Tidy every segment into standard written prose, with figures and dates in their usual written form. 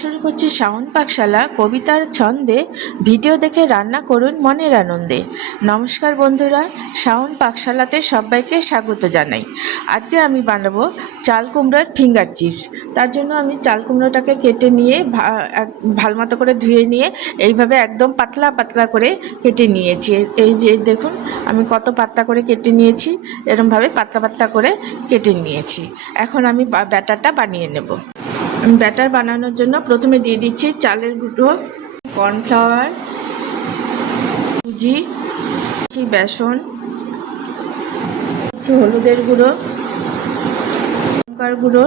শুরু করছি শাওন পাকশালা কবিতার ছন্দে। ভিডিও দেখে রান্না করুন মনের আনন্দে। নমস্কার বন্ধুরা, শাওন পাকশালাতে সবাইকে স্বাগত জানাই। আজকে আমি বানাবো চাল কুমড়োর ফিঙ্গার চিপস। তার জন্য আমি চাল কুমড়োটাকে কেটে নিয়ে ভালো মতো করে ধুয়ে নিয়ে এইভাবে একদম পাতলা পাতলা করে কেটে নিয়েছি। এই যে দেখুন আমি কত পাতলা করে কেটে নিয়েছি, এরকমভাবে পাতলা পাতলা করে কেটে নিয়েছি। এখন আমি ব্যাটারটা বানিয়ে নেব। ব্যাটার বানানোর জন্য প্রথমে দিয়ে দিচ্ছি চালের গুঁড়ো, কর্নফ্লাওয়ার, সুজি, বেসন, হলুদের গুঁড়ো, লঙ্কার গুঁড়ো,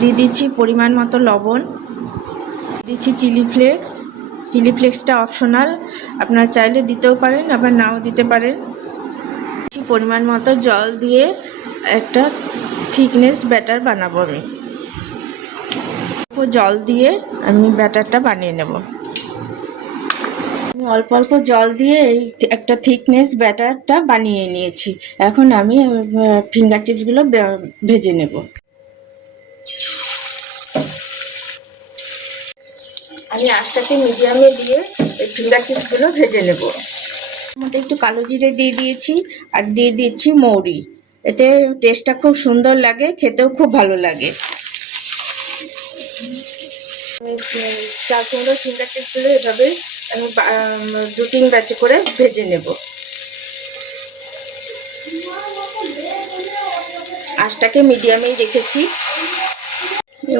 দিয়ে দিচ্ছি পরিমাণ মতো লবণ, দিচ্ছি চিলি ফ্লেক্স। চিলি ফ্লেক্সটা অপশনাল, আপনারা চাইলে দিতেও পারেন আবার নাও দিতে পারেন। পরিমাণ মতো জল দিয়ে একটা থিকনেস ব্যাটার বানাবো। আমি জল দিয়ে আমি ব্যাটারটা বানিয়ে নেব। আমি অল্প অল্প জল দিয়ে এই একটা থিকনেস ব্যাটারটা বানিয়ে নিয়েছি। এখন আমি ফিঙ্গার চিপসগুলো ভেজে নেব। আমি আঁচটাকে মিডিয়ামে দিয়ে এই ফিঙ্গার চিপসগুলো ভেজে নেব। মধ্যে একটু কালো জিরে দিয়ে দিয়েছি আর দিয়ে দিচ্ছি মৌরি। এতে টেস্টটা খুব সুন্দর লাগে, খেতেও খুব ভালো লাগে। চাল কুমড়ো ফিঙ্গার চিপসগুলো এভাবে আমি 2-3 ব্যাচে করে ভেজে নেব। আঁচটাকে মিডিয়ামেই রেখেছি।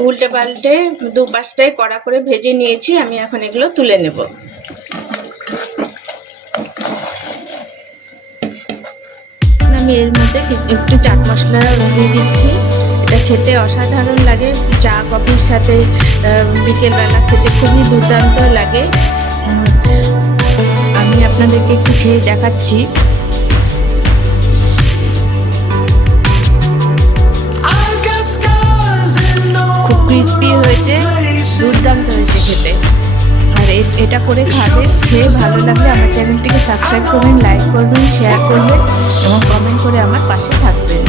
উল্টে পাল্টে দুপাশটায় কড়া করে ভেজে নিয়েছি। আমি এখন এগুলো তুলে নেব। আমি এর মধ্যে একটু চাট মশলা দিয়ে দিচ্ছি। এটা খেতে অসাধারণ লাগে, চা কফির সাথে বিকেলবেলা খেতে খুবই দুর্দান্ত লাগে। আমি আপনাদেরকে একটু খেয়ে দেখাচ্ছি। খুব ক্রিস্পি হয়েছে, দুর্দান্ত হয়েছে খেতে। আর এটা করে খেয়ে ভালো লাগলে আমার চ্যানেলটিকে সাবস্ক্রাইব করবেন, লাইক করবেন, শেয়ার করবেন এবং কমেন্ট করে আমার পাশে থাকবেন।